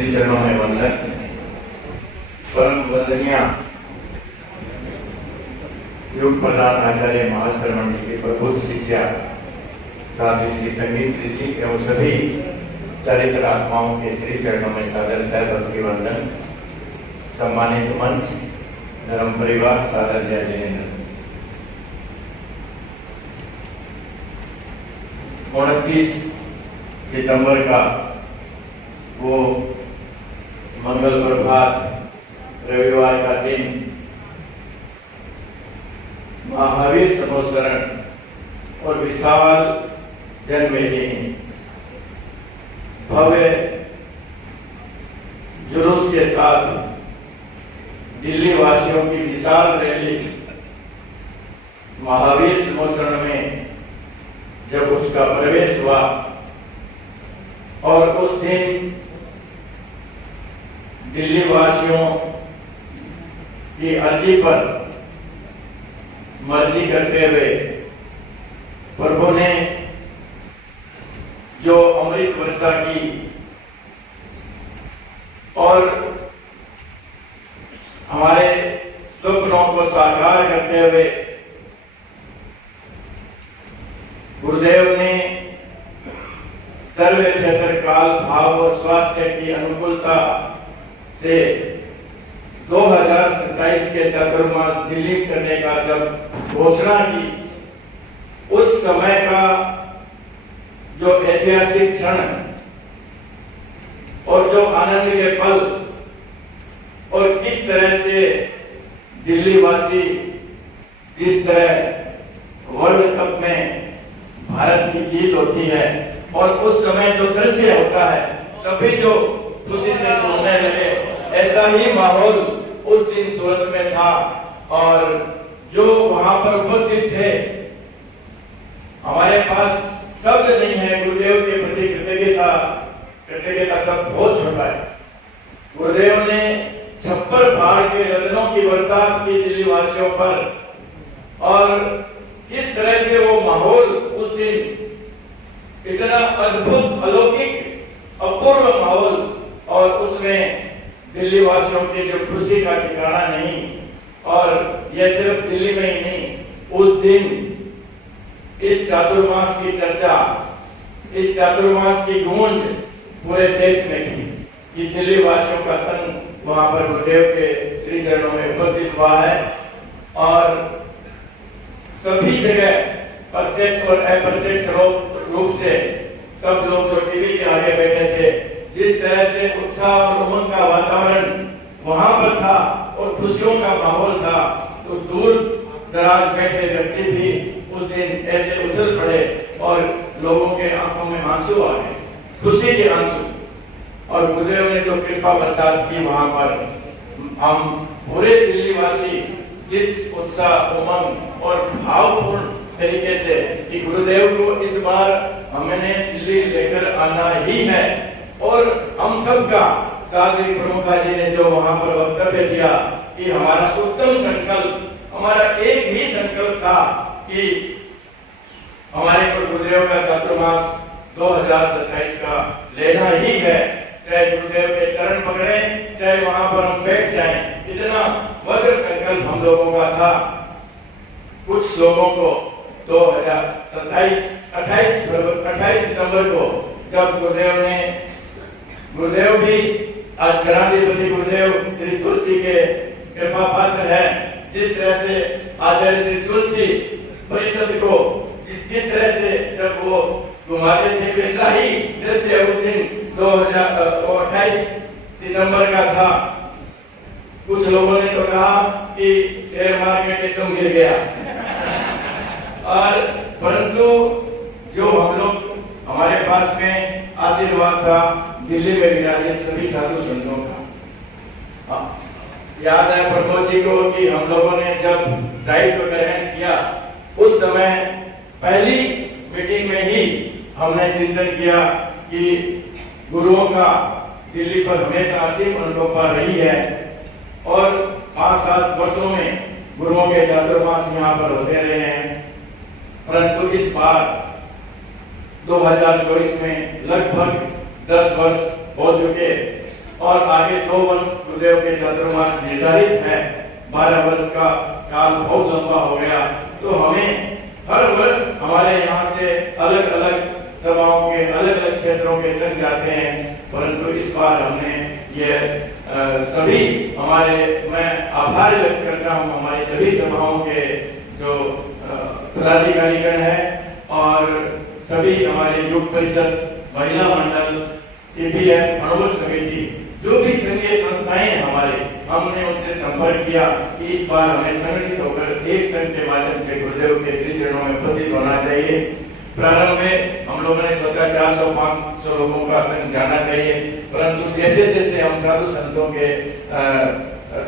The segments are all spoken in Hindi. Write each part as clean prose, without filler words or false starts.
श्री चरणों में वंदन। परम वंदनीय योग प्रधान आचार्य महाश्रवण जी के प्रबुद्ध शिष्या साधु श्री संगीत श्री जी एवं सभी चरित्र आत्माओं के श्री चरणों में सादर भक्ति वंदन। सम्मानित मंच, धर्म परिवार, सादर जय जिनेन्द्र। 29 सितंबर का वो मंगल प्रभात, रविवार का दिन, महावीर संवत्सरण और विशाल जन्मदिन भव्य जुलूस के साथ दिल्ली वासियों की विशाल रैली महावीर संवत्सरण में जब उसका प्रवेश हुआ और उस दिन दिल्ली वासियों की अर्जी पर मर्जी करते हुए प्रभु ने जो अमृत वर्षा की और हमारे स्वप्नों को साकार करते हुए गुरुदेव ने सर्व क्षेत्र काल भाव और स्वास्थ्य की अनुकूलता से 2027 के चातुर्मास दिल्ली करने का जब घोषणा की, उस समय का जो ऐतिहासिक क्षण और जो आनंद के पल और किस तरह से दिल्ली वासी जिस तरह वर्ल्ड कप में भारत की जीत होती है और उस समय जो दृश्य होता है, सभी जो खुशी से झूमने लगे, ऐसा ही माहौल उस दिन सूरत में था। और जो वहां पर उपस्थित थे, हमारे पास शब्द नहीं है गुरुदेव के प्रति कृतज्ञता शब्द बहुत छोटा है। गुरुदेव ने छप्पर फाड़ के रत्नों की बरसात की दिल्ली वासियों पर, और किस तरह से वो माहौल उस दिन इतना अद्भुत, अलौकिक, अपूर्व माहौल, और उसमें दिल्ली वासियों की जो खुशी का ठिकाना नहीं। और यह सिर्फ दिल्ली में ही नहीं, उस दिन इस चातुर्मास की चर्चा, इस चातुर्मास की गूंज पूरे देश में थी कि दिल्ली वासियों का संग वहां पर गुरुदेव के श्री चरणों में उपस्थित हुआ है। और सभी जगह प्रत्यक्ष और अप्रत्यक्ष रूप से सब लोग जो टीवी के आगे बैठे थे, जिस तरह से उत्साह और उमंग का वातावरण वहां पर था और खुशियों का माहौल था, तो दूर दराज बैठे व्यक्ति भी उस दिन ऐसे उछल पड़े और लोगों के आंखों में आंसू आ गए, खुशी के आंसू। और गुरुदेव ने जो कृपा बरसात की वहां पर, हम पूरे दिल्ली वासी जिस उत्साह, उमंग और भावपूर्ण तरीके से कि गुरुदेव को इस बार हमने दिल्ली लेकर आना ही है, और हम सबका साध्वी प्रमुखा जी ने जो वहां पर वक्तव्य दिया कि हमारा उत्तम संकल्प, हमारा एक ही संकल्प था कि हमारे को गुरुदेव का चातुर्मास 2027 का लेना ही है, चाहे गुरुदेव के चरण पकड़े, चाहे वहां पर हम बैठ जाएं। इतना वज्र संकल्प हम लोगों का था। कुछ लोगों को 28 सितंबर को जब गुरुदेव भी आज गणाधिपति गुरुदेव श्री तुलसी के कृपा पात्र है, जिस तरह से आचार्य श्री तुलसी परिषद को जिस तरह से जब वो घुमाते थे, वैसा ही दृश्य उस दिन 28 सितंबर का था। कुछ लोगों ने तो कहा कि शेयर मार्केट एकदम गिर गया, और परंतु जो हम लोग, हमारे पास में आशीर्वाद था दिल्ली में विराजित सभी साधु संतों का। याद है प्रमोद जी को कि हम लोगों ने जब दायित्व ग्रहण किया, उस समय पहली मीटिंग में ही हमने चिंतन किया कि गुरुओं का दिल्ली पर हमेशा असीम अनुकंपा रही है, और 5-7 वर्षों में गुरुओं के चातुर्मास यहाँ पर होते रहे हैं। परंतु इस बार 2024 में लगभग 10 वर्ष हो चुके और आगे 2 वर्ष गुरुदेव के चातुर्मास निर्धारित है, 12 वर्ष का काल बहुत लंबा हो गया। तो हमें हर वर्ष हमारे यहाँ से अलग अलग सभाओं के अलग अलग क्षेत्रों के संघ जाते हैं, परंतु इस बार हमने ये सभी मैं आभार व्यक्त करता हूँ हमारी सभी सभाओं के जो पदाधिकारीगण है और सभी हमारे युग परिषद, महिला मंडल, TPF, अणुवट समिति, जो भी संघीय संस्थाएं हैं हमारे, हमने उनसे संपर्क किया कि इस बार हमें संगठित होकर एक संघ के माध्यम से गुरुदेव के श्री चरणों में उपस्थित होना चाहिए। प्रारंभ में हम लोगों ने सोचा 400-500 लोगों का संघ जाना चाहिए, परंतु जैसे जैसे हम साधु संतों के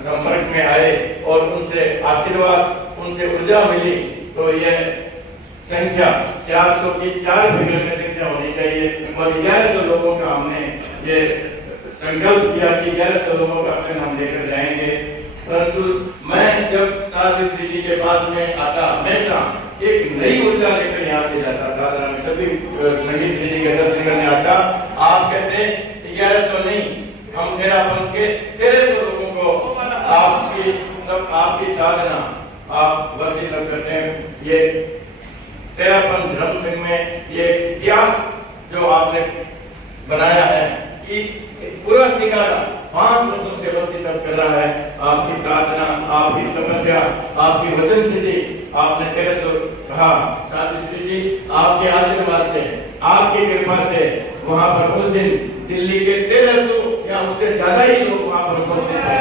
संपर्क में आए और उनसे आशीर्वाद, उनसे ऊर्जा मिली, तो ये संख्या 400 की 4 फिगर में संख्या होनी चाहिए और 1100 लोगों का हमने ये संकल्प किया कि 1100 लोगों का संघ हम लेकर जाएंगे। परंतु मैं जब साधु श्री जी के पास में आता, हमेशा एक नई ऊर्जा लेकर यहाँ से जाता। साधारण कभी संगीत श्री जी के दर्शन करने आता, आप कहते 1100 नहीं, हम तेरा पंथ के 1300 लोगों को आपकी साधना आप वसीला करते हैं। ये तेरा पंथ धर्म संघ में ये इतिहास जो आपने बनाया है कि पूरा सिंगारा 5 वर्षों से वसीला कर रहा है, आपकी साधना, आपकी समस्या, आपकी वचन सिद्धि, आपने 1300 कहा। साधु श्री जी आपके आशीर्वाद से, आपकी कृपा से वहां पर उस दिन दिल्ली के 1300 या उससे ज्यादा ही लोग वहां पर उपस्थित थे।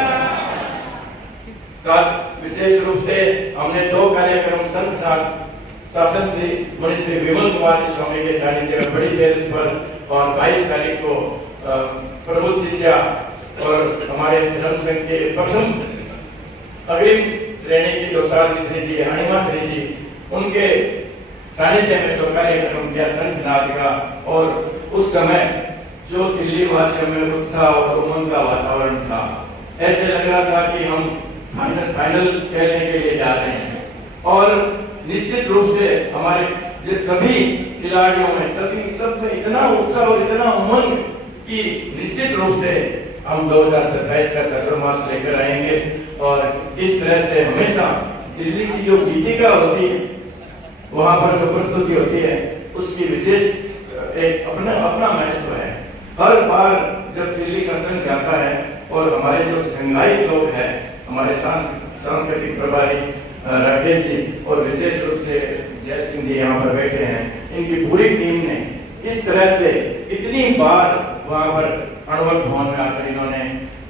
साथ विशेष रूप से हमने 2 कार्यक्रम संत शासन श्री मुनि श्री विमल कुमार जी स्वामी के सानिध्य में बड़ी देर पर और 22 तारीख को प्रमुख शिष्या और हमारे धर्म संघ के प्रथम अग्रिम श्रेणी की जो साधु श्री जी, अणिमा श्री जी, उनके सानिध्य में जो कार्यक्रम किया संत नाथ का, और उस समय जो दिल्ली वासियों में उत्साह और उमंग का वातावरण था, ऐसे लग रहा था कि हम फाइनल खेलने के लिए जा रहे हैं। और निश्चित रूप से हमारे जो सभी खिलाड़ियों में सब में इतना उत्साह और इतना उमंग कि निश्चित रूप से हम 2027 का चातुर्मास लेकर आएंगे। और इस तरह से हमेशा दिल्ली की जो गीतिका होती है, वहां पर जो प्रस्तुति होती है, उसकी विशेष एक अपना महत्व है। हर बार जब दिल्ली का संघ जाता है और हमारे जो संघाई लोग हैं, हमारे सांस्कृतिक प्रभारी राकेश जी और विशेष रूप से जय सिंह जी यहाँ पर बैठे हैं, इनकी पूरी टीम ने इस तरह से इतनी बार वहाँ पर अणुवट भवन में आकर इन्होंने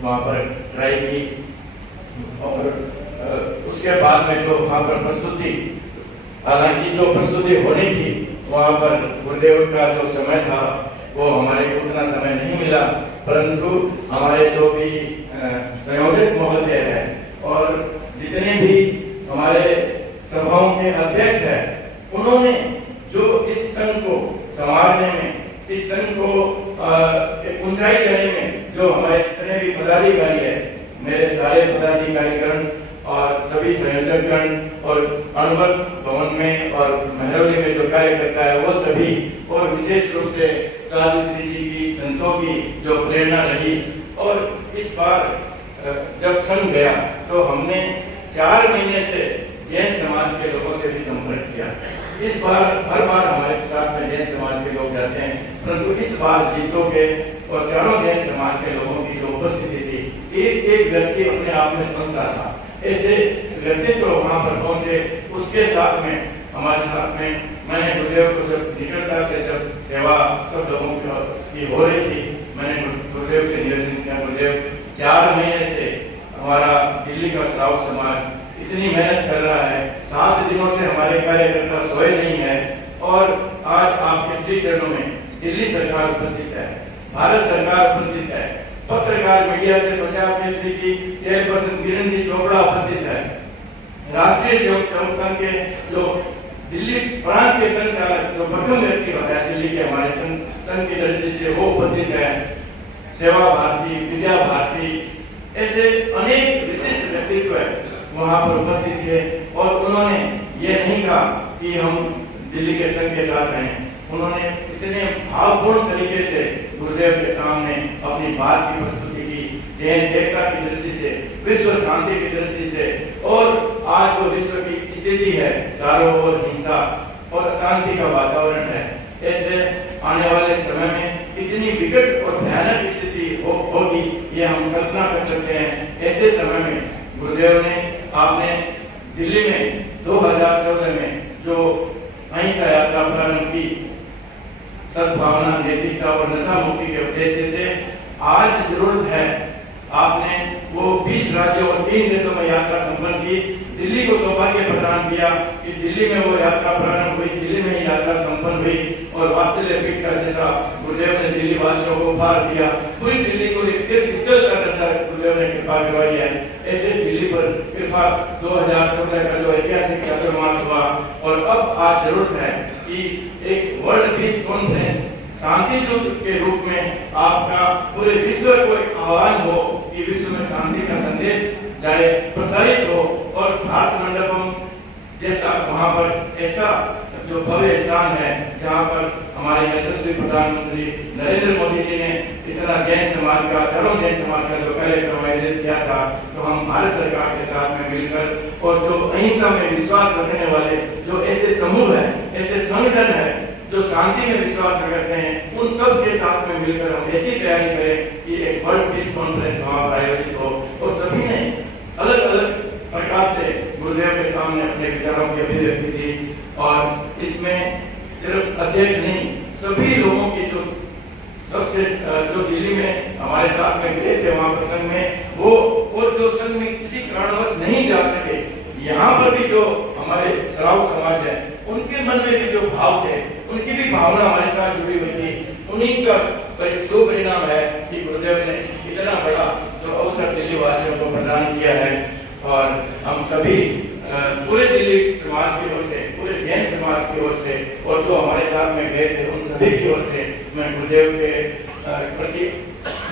वहाँ पर ट्राई की। और उसके बाद में जो वहाँ पर प्रस्तुति, हालांकि जो प्रस्तुति होनी थी वहाँ पर गुरुदेव का जो समय था वो हमारे को उतना समय नहीं मिला, परंतु हमारे जो भी संयोजक महोदय है और जितने भी हमारे सभाओं के अध्यक्ष हैं, उन्होंने जो इस संघ को संवारने में, इस संघ को ऊंचाई देने में जो हमारे जितने भी पदाधिकारी है, मेरे सारे पदाधिकारीगण और सभी संयोजकगण और अणुवट भवन में और महरौली में जो कार्य करता है वो सभी, और विशेष रूप से साधु श्री जी की, संतों की जो प्रेरणा रही। और इस बार जब संघ गया तो हमने 4 महीने से जैन समाज के लोगों से भी संपर्क किया। इस बार हर बार हमारे साथ में जैन समाज के लोग जाते हैं, परंतु इस बार जीतों के और चारों जैन समाज के लोगों की जो उपस्थिति थी, एक व्यक्ति अपने आप में समझता था, ऐसे व्यक्तित्व वहां पर पहुंचे। उसके साथ में हमारे साथ में मैंने गुरुदेव को जब निकटता से जब सेवा सब लोगों की हो रही थी, मैंने गुरुदेव से निवेदन किया, गुरुदेव 4 महीने से हमारा दिल्ली का श्रावक समाज इतनी मेहनत कर रहा है, 7 दिनों से हमारे कार्यकर्ता सोए नहीं है, और आज आपके श्री चरणों में दिल्ली सरकार उपस्थित है, भारत सरकार उपस्थित है, पत्रकार मीडिया से पंजाब केसरी की चेयरपर्सन किरण जी चोपड़ा उपस्थित है, राष्ट्रीय सेवक संघ के जो दिल्ली प्रांत के संचालक जो प्रथम व्यक्ति होता है दिल्ली के हमारे संघ की दृष्टि से वो उपस्थित है, सेवा भारती, विद्या भारती, ऐसे अनेक विशिष्ट व्यक्तित्व वहां पर उपस्थित थे। और उन्होंने ये नहीं कहा कि हम दिल्ली के संघ के साथ हैं, उन्होंने इतने भावपूर्ण तरीके से गुरुदेव के सामने अपनी बात की प्रस्तुति की जैन एकता की दृष्टि से, विश्व शांति की दृष्टि से, और आज जो विश्व की स्थिति है, चारों ओर हिंसा और अशांति का वातावरण है, ऐसे आने वाले समय में कितनी विकट और भयानक स्थिति होगी ये हम कल्पना कर सकते हैं। ऐसे समय में गुरुदेव ने आपने दिल्ली में 2014 में जो अहिंसा यात्रा प्रारंभ की, सद्भावना, नैतिकता और नशा मुक्ति के उद्देश्य से, आज जरूरत है आपने वो 20 राज्यों और 3 देशों में यात्रा संपन्न की। दिल्ली को सौभाग्य प्रदान किया कि दिल्ली में वो यात्रा प्रारंभ हुई, दिल्ली में ही यात्रा संपन्न हुई और वात्सल्य पीठ का जैसा गुरुदेव ने दिल्ली वासियों को उपहार दिया, पूरी दिल्ली को एक तीर्थ स्थल का दर्जा गुरुदेव ने कृपा करवाई है। ऐसे दिल्ली पर कृपा 2014 का जो ऐतिहासिक चातुर्मास हुआ, और अब आज जरूरत है कि एक वर्ल्ड पीस कॉन्फ्रेंस शांति दूत के रूप में आपका पूरे विश्व को एक आह्वान हो कि विश्व में शांति का संदेश जाए, प्रसारित हो, और भारत मंडपम जैसा वहां पर ऐसा जो भव्य स्थान है जहां पर हमारे यशस्वी प्रधानमंत्री नरेंद्र मोदी जी ने इतना जैन समाज का, चरम जैन समाज का जो कार्यक्रम आयोजित किया था, तो हम भारत सरकार के साथ में मिलकर और जो अहिंसा में विश्वास रखने वाले जो ऐसे समूह है, ऐसे संगठन है जो शांति में विश्वास रखते हैं, उन सब के साथ में मिलकर हम ऐसी तैयारी करें कि एक वर्ल्ड पीस कॉन्फ्रेंस वहां पर आयोजित हो और सभी ने अलग अलग प्रकार से गुरुदेव के सामने अपने विचारों की अभिव्यक्ति दी। और इसमें सिर्फ अध्यक्ष नहीं, सभी लोगों की जो सबसे जो दिल्ली में हमारे साथ में गए थे वहां प्रसंग में, वो और जो संघ में किसी कारणवश नहीं जा सके, यहाँ पर भी जो हमारे श्राव समाज है उनके मन में भी जो भाव थे, उनकी भी भावना हमारे साथ जुड़ी हुई थी। उन्हीं का जो परिणाम है कि गुरुदेव ने इतना बड़ा जो अवसर दिल्ली वासियों को प्रदान किया है, और हम सभी पूरे दिल्ली समाज की ओर से, पूरे जैन समाज की ओर से, और जो हमारे साथ में गए थे उन सभी की ओर से मैं गुरुदेव के प्रति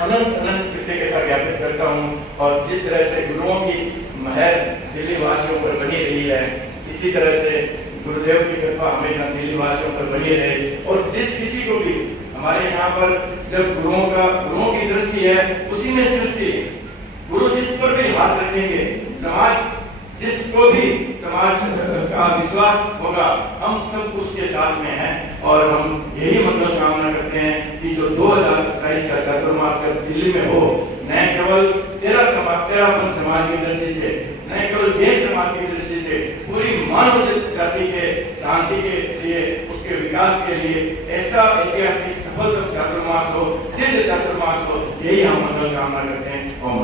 अनंत अनंत कृतज्ञता ज्ञापित करता हूँ। और जिस तरह से गुरुओं की महर दिल्ली वासियों पर बनी रही है, इसी तरह से गुरुदेव की कृपा हमेशा दिल्ली वासियों पर बनी रहे। और जिस किसी को भी हमारे यहाँ पर जब गुरुओं की दृष्टि है, उसी में सृष्टि, गुरु जिस पर भी हाथ रखेंगे, समाज जिसको भी समाज का विश्वास होगा, हम सब उसके साथ में हैं। और हम यही मंगल कामना करते हैं कि जो 2027 का चातुर्मास दिल्ली में हो, न केवल तेरापन समाज की दृष्टि से, न केवल जैन समाज की दृष्टि से, पूरी मानव जाति के शांति के लिए, उसके विकास के लिए ऐसा ऐतिहासिक सफल चातुर्मास हो, सिद्ध चातुर्मास हो, यही हम मंगल कामना करते हैं। ओम